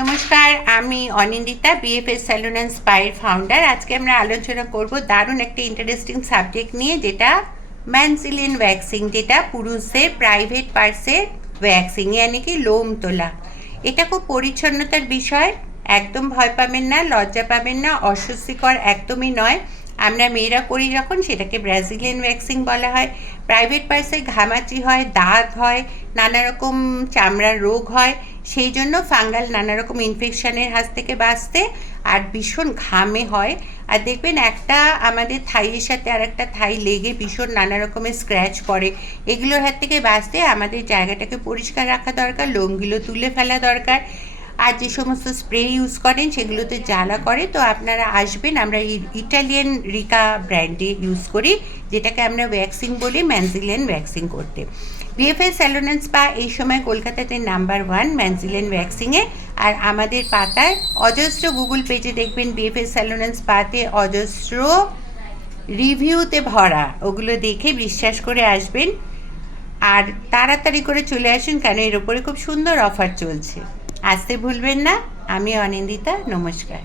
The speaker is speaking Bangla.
নমস্কার, আমি অনিন্দিতা, বিএফএস স্যালুন অ্যান্ড স্পায়ের ফাউন্ডার। আজকে আমরা আলোচনা করব দারুণ একটা ইন্টারেস্টিং সাবজেক্ট নিয়ে, যেটা ম্যানসিলিন ওয়্যাক্সিং, যেটা পুরুষদের প্রাইভেট পার্টসের ওয়্যাক্সিং, ইয়ানি কি লোম তোলা। এটা খুব পরিচ্ছন্নতার বিষয়, একদম ভয় পাবেন না, লজ্জা পাবেন না, অস্বস্তিকর একদমই নয়। আমরা মেয়েরা করি যখন, সেটাকে ব্রাজিলিয়ান ওয়্যাক্সিং বলা হয়। প্রাইভেট পার্টসে ঘামাচি হয়, দাগ হয়, নানা রকম চামড়ার রোগ হয়, সেই জন্য ফাঙ্গাল নানা রকম ইনফেকশনের হাত থেকে বাঁচতে, আর ভীষণ ঘামে হয়। আর দেখবেন একটা আমাদের থাইয়ের সাথে আর একটা থাই লেগে ভীষণ নানা রকমের স্ক্র্যাচ পড়ে। এগুলোর হাত থেকে বাঁচতে আমাদের জায়গাটাকে পরিষ্কার রাখা দরকার, লোমগুলো তুলে ফেলা দরকার। আর যে সমস্ত স্প্রে ইউজ করেন সেগুলোতে জ্বালা করে, তো আপনারা আসবেন। আমরা ইটালিয়ান রিকা ব্র্যান্ডে ইউজ করি, যেটাকে আমরা ওয়্যাক্সিং বলি, ম্যানসিলিয়ান ওয়্যাক্সিং করতে। বিএফএস স্যালুন অ্যান্ড স্পা এই সময় কলকাতাতে নাম্বার 1 ম্যানসিলিয়ান ওয়্যাক্সিংয়ে। আর আমাদের পাতায় অজস্র গুগল পেজে দেখবেন বিএফএস স্যালুন অ্যান্ড স্পাতে অজস্র রিভিউতে ভরা, ওগুলো দেখে বিশ্বাস করে আসবেন। আর তাড়াতাড়ি করে চলে আসুন, কেন এর ওপরে খুব সুন্দর অফার চলছে। আসতে ভুলবেন না। আমি অনিন্দিতা, নমস্কার।